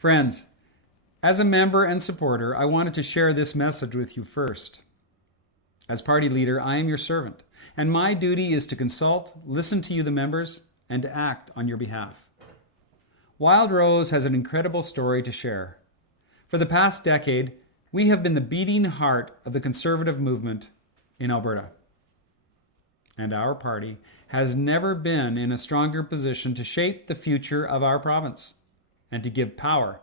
Friends, as a member and supporter, I wanted to share this message with you first. As party leader, I am your servant, and my duty is to consult, listen to you, the members, and to act on your behalf. Wildrose has an incredible story to share. For the past decade, we have been the beating heart of the conservative movement in Alberta. And our party has never been in a stronger position to shape the future of our province and to give power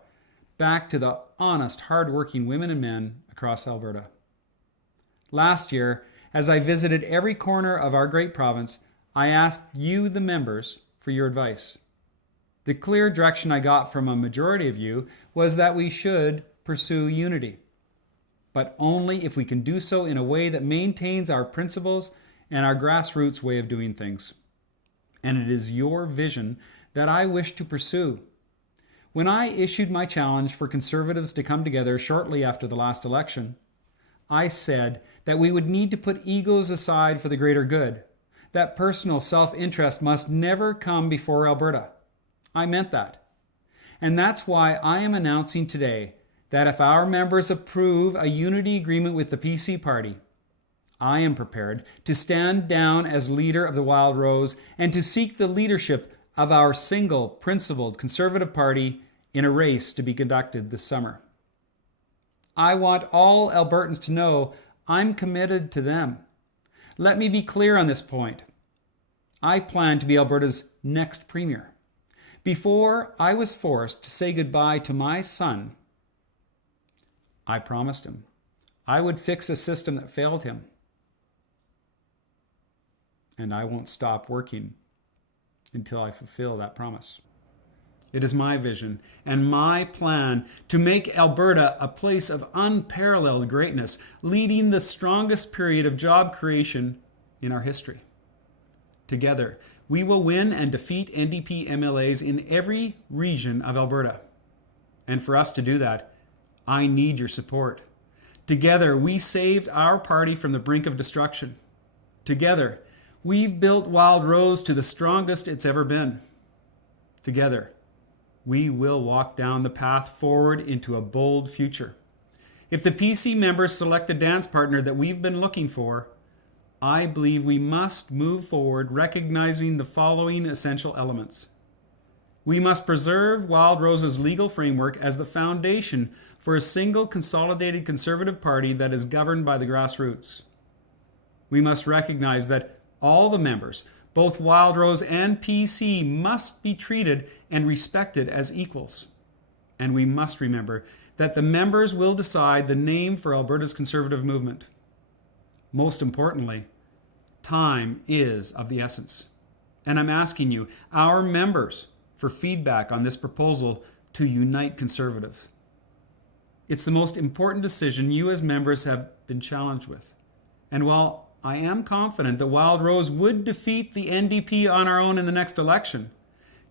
back to the honest, hard-working women and men across Alberta. Last year, as I visited every corner of our great province, I asked you, the members, for your advice. The clear direction I got from a majority of you was that we should pursue unity, but only if we can do so in a way that maintains our principles and our grassroots way of doing things. And it is your vision that I wish to pursue. When I issued my challenge for Conservatives to come together shortly after the last election, I said that we would need to put egos aside for the greater good, that personal self-interest must never come before Alberta. I meant that. And that's why I am announcing today that if our members approve a unity agreement with the PC party, I am prepared to stand down as leader of the Wildrose and to seek the leadership of our single, principled Conservative Party in a race to be conducted this summer. I want all Albertans to know I'm committed to them. Let me be clear on this point. I plan to be Alberta's next premier. Before I was forced to say goodbye to my son, I promised him I would fix a system that failed him. And I won't stop working until I fulfill that promise. It is my vision and my plan to make Alberta a place of unparalleled greatness, leading the strongest period of job creation in our history. Together, we will win and defeat NDP MLAs in every region of Alberta. And for us to do that, I need your support. Together, we saved our party from the brink of destruction. Together, we've built Wildrose to the strongest it's ever been. Together, we will walk down the path forward into a bold future. If the PC members select the dance partner that we've been looking for, I believe we must move forward recognizing the following essential elements. We must preserve Wildrose's legal framework as the foundation for a single consolidated Conservative Party that is governed by the grassroots. We must recognize that all the members, both Wildrose and PC, must be treated and respected as equals. And we must remember that the members will decide the name for Alberta's Conservative movement. Most importantly, time is of the essence. And I'm asking you, our members, for feedback on this proposal to unite Conservatives. It's the most important decision you as members have been challenged with. And while I am confident that Wildrose would defeat the NDP on our own in the next election,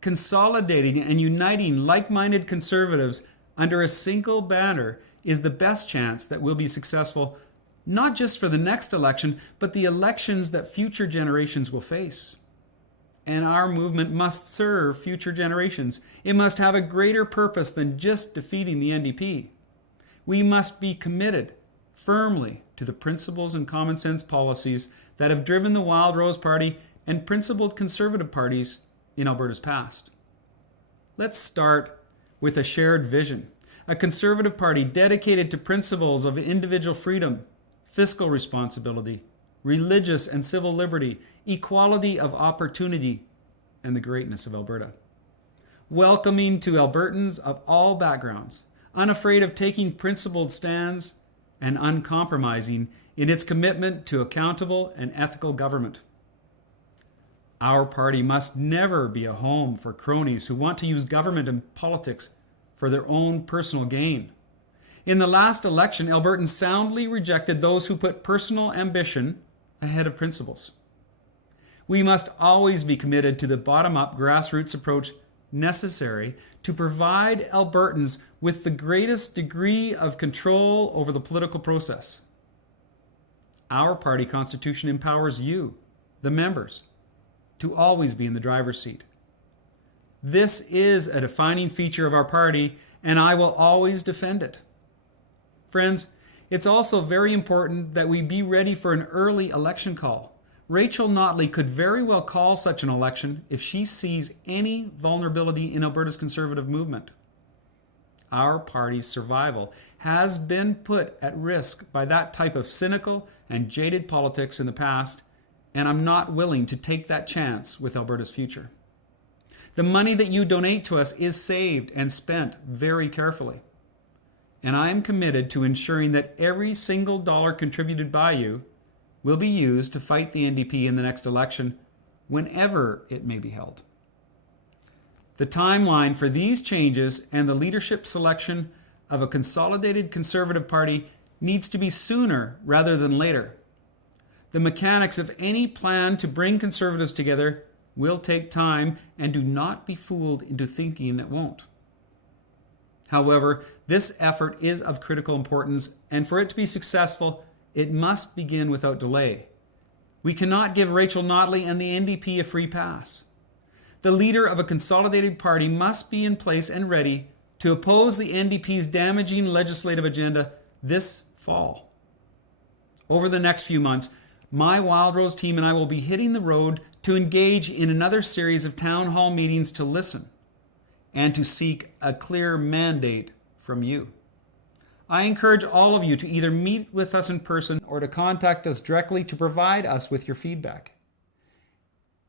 consolidating and uniting like-minded Conservatives under a single banner is the best chance that we'll be successful, not just for the next election, but the elections that future generations will face. And our movement must serve future generations. It must have a greater purpose than just defeating the NDP. We must be committed firmly to the principles and common sense policies that have driven the Wildrose Party and principled Conservative parties in Alberta's past. Let's start with a shared vision, a Conservative Party dedicated to principles of individual freedom, fiscal responsibility, religious and civil liberty, equality of opportunity, and the greatness of Alberta. Welcoming to Albertans of all backgrounds, unafraid of taking principled stands, and uncompromising in its commitment to accountable and ethical government. Our party must never be a home for cronies who want to use government and politics for their own personal gain. In the last election, Albertans soundly rejected those who put personal ambition ahead of principles. We must always be committed to the bottom-up grassroots approach necessary to provide Albertans with the greatest degree of control over the political process. Our party constitution empowers you, the members, to always be in the driver's seat. This is a defining feature of our party and I will always defend it. Friends, it's also very important that we be ready for an early election call. Rachel Notley could very well call such an election if she sees any vulnerability in Alberta's Conservative movement. Our party's survival has been put at risk by that type of cynical and jaded politics in the past, and I'm not willing to take that chance with Alberta's future. The money that you donate to us is saved and spent very carefully, and I am committed to ensuring that every single dollar contributed by you will be used to fight the NDP in the next election, whenever it may be held. The timeline for these changes and the leadership selection of a consolidated Conservative Party needs to be sooner rather than later. The mechanics of any plan to bring Conservatives together will take time, and do not be fooled into thinking it won't. However, this effort is of critical importance, and for it to be successful, it must begin without delay. We cannot give Rachel Notley and the NDP a free pass. The leader of a consolidated party must be in place and ready to oppose the NDP's damaging legislative agenda this fall. Over the next few months, my Wildrose team and I will be hitting the road to engage in another series of town hall meetings to listen and to seek a clear mandate from you. I encourage all of you to either meet with us in person or to contact us directly to provide us with your feedback.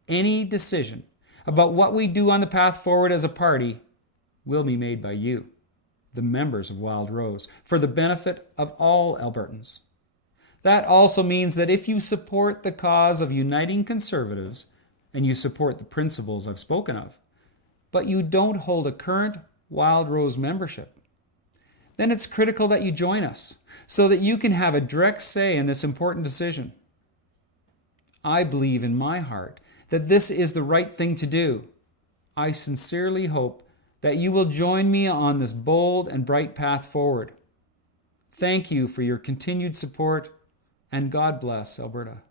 Any decision about what we do on the path forward as a party will be made by you, the members of Wildrose, for the benefit of all Albertans. That also means that if you support the cause of uniting Conservatives and you support the principles I've spoken of, but you don't hold a current Wildrose membership, then it's critical that you join us so that you can have a direct say in this important decision. I believe in my heart that this is the right thing to do. I sincerely hope that you will join me on this bold and bright path forward. Thank you for your continued support, and God bless Alberta.